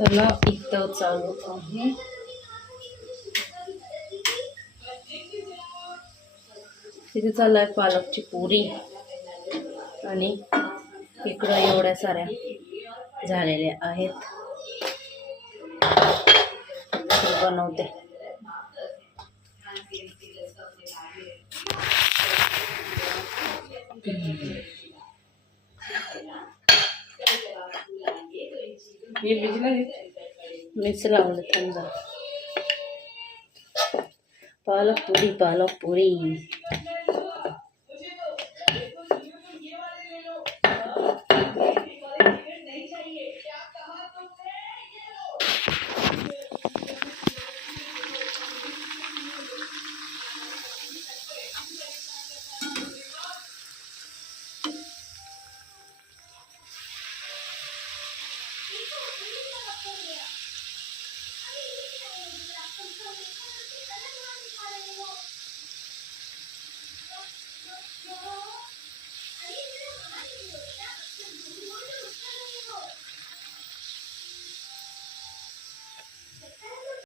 चला इथं चालू आहे. तिथे चालू आहे पालकची पुरी आणि इकडं एवढ्या साऱ्या झालेल्या आहेत. बनवते. मीच लावलं थांबा. पालक पुरी पालक पुरी.